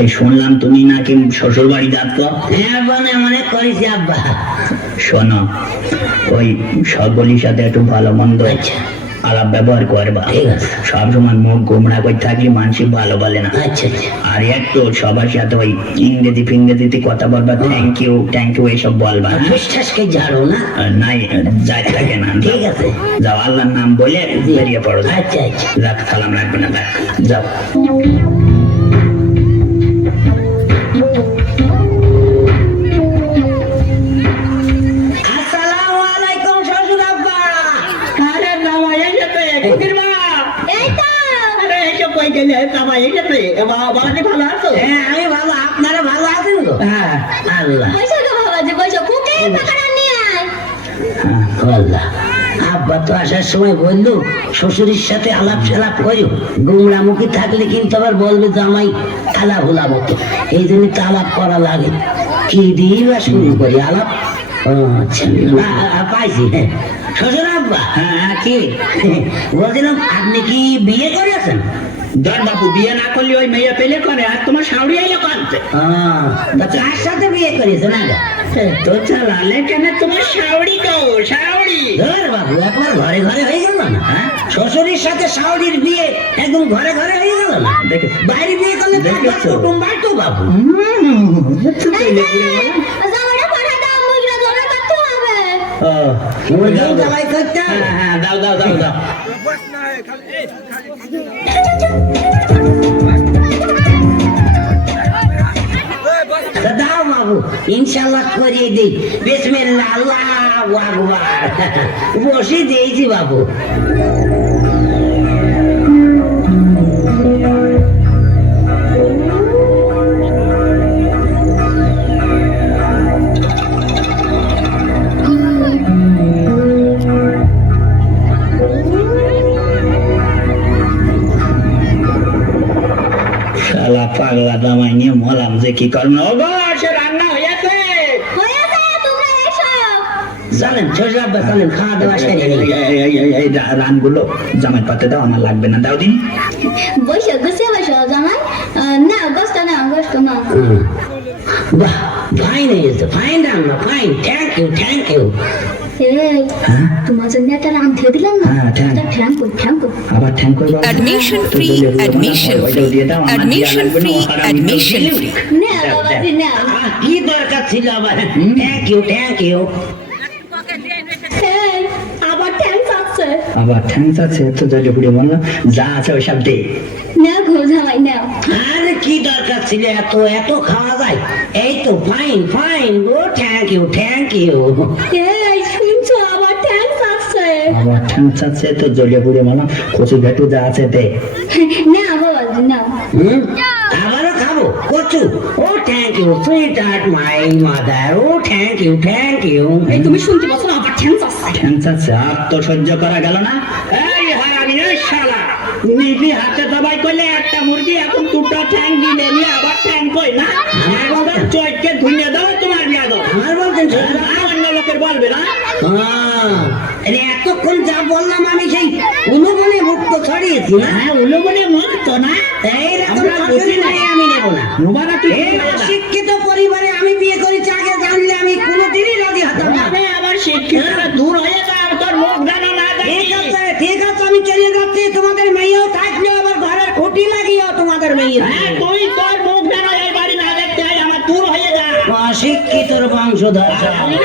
এই শুনলাম তুমি নাকি শ্বশুর বাড়ি যাচ্ছ? হ্যাঁ মনে মনে করেছি আব্বা। শোনো, ওই সকলের সাথে একটু ভালো মন্দ আলাপ ব্যবহার করবা, ঠিক আছে। সবসময় মুখ গোমড়া করে থাকলে মানুষ ভালো বলে না। আচ্ছা আর একটু সবার সাথে ওই ইংরেজি ফিংরেজিতে কথা বলবা, থ্যাংক ইউ এইসব বলবা। বিশ্বাসকে ঝাড়ো না। নাই যাই থাকে না। ঠিক আছে, যাও, আল্লাহর নাম বলে বেরিয়ে পড়ো। আচ্ছা আচ্ছা। যাক, সালাম রাখবে না, যাও। আসসালামু আলাইকুম শ্বশুর আব্বা। আরে জামাই এসেছে, খুকির মা। এই তো। আরে এসব কই গেলে? জামাই এসেছে। বাবাজি ভালো আছো? হ্যাঁ আমি ভালো, আপনারা ভালো আছেন তো? হ্যাঁ। আল্লাহ আল্লাহ। আব্বা তো আসার সময় বললো শ্বশুরের সাথে আলাপ সালাপ করো, গুমরামুখী থাকলে কিন্তু আবার বলবে জামাই আলাপ হলাম মতো, এই জন্য তো আলাপ করা লাগে। কি দিয়ে বা শুরু করি আলাপ? ও আচ্ছা, পাইছি। হ্যাঁ শ্বশুর আব্বা। হ্যাঁ, কি বলছিলাম আপনি কি বিয়ে করেছেন? ধর বাবু, বিয়ে না করলে ওই মেয়ে পেলে করে, আর তোমার শাউরি আইলো কাঁদতে। কার সাথে বিয়ে করেছেন? আগে তো চালালে কেন তোমার শাউরি গো, শাউরি। ধর বাবু, একবার ঘরে ঘরে হয়ে গেল না? হ্যাঁ, শ্বশুরের সাথে শাওরির বিয়ে একদম ঘরে ঘরে হয়ে গেল না? দেখেছ? বাইরে বিয়ে করলে দেখেছো? কুটুম বাড়তো বাবু। মুরগিও জ্বালাই করতে হবে। হ্যাঁ, দাও দাও দাও দাও। তা দাও বাবু, ইনশাল্লাহ করিয়ে দিই। বিসমিল্লাহ, আল্লাহু আকবার। বসে দিয়েছি বাবু। শালা পাগলা জামাই নিয়ে মলাম যে কি করবো। ও গো, সে রান্না হয়েছে। চলেন শ্বশুর আব্বা, চলেন খাওয়া দাওয়া সেরে নিই। এই রানগুলো জামাই পাতে দাও, আমার লাগবে না, দাও দিন। বাহ, ফাইন হয়েছে, ফাইন রান্না, fine. Thank you, thank you. তোমার জন্য একটা রাঁধতে দিলাম না, হ্যাঁ, ঠ্যাং। আবার ঠ্যাং করবো? Admission free, admission free, admission free, admission free. কি দরকার ছিল আবার? Thank you, thank you. আবার থ্যাংকস আছে। আবার থ্যাংকস আছে তো? জলে পুড়ে বললাম যা আছে ওই সব দে। নাও ঘো জামাই নাও। আরে কি দরকার ছিল? এত এত খাওয়া যায়? এই তো ফাইন ফাইন গো, থ্যাংক ইউ, থ্যাংক ইউ। এই শুনছো, আবার থ্যাংকস আছে। আবার থ্যাংকস আছে তো? জলে পুড়ে বললাম কচু ভেটু যা আছে দে। না বাবা নাও। আবারও খাবো কচু? Oh thank you sweetheart my mother. Oh thank you, thank you. এই তুমি শুনতে পাচ্ছ না? আবার থ্যাংকস আছে। থ্যাংকস আছে? আর তো সহ্য করা গেল না। এই হারামি, এই শালা, নিজে হাতে দবাই করলে একটা মুরগি, এখন দুটো ঠ্যাং দিলে নিয়ে আবার ঠ্যাং কই না? একবার চৈটকে ধুইয়ে দাও তোমার বিয়া দাও। আমার বলছেন শ্বশুর আব্বা? অন্য লোকের বলবে না। আরে এতক্ষণ যা বললাম আমি সেই উলুবনে মুক্ত ছড়িয়েছি না? হ্যাঁ, উলুবনে মুক্ত না। এইরকম আমরা বুঝি না। আমি নেব না। নোবারা তুই এই শিক্ষিত পরিবারে আমি বিয়ে করেছি, আগে জানলে আমি কোনোদিনই রাজি হতাম না। আবার শিক্ষিতরা দূর হয়ে যাও, তোর মুখ জানো না। ঠিক আছে, ঠিক আছে, আমি চলে যাচ্ছি। তোমাদের মেয়েও থাকলে আবার ঘরের খুঁটি লাগিও তোমাদের মেয়ে। হ্যাঁ, তুই তোর মুখ জানো, এই বাড়ি না দেখতে হয়, আমার দূর হয়ে যা। অশিক্ষিতর বংশধর। হ্যাঁ।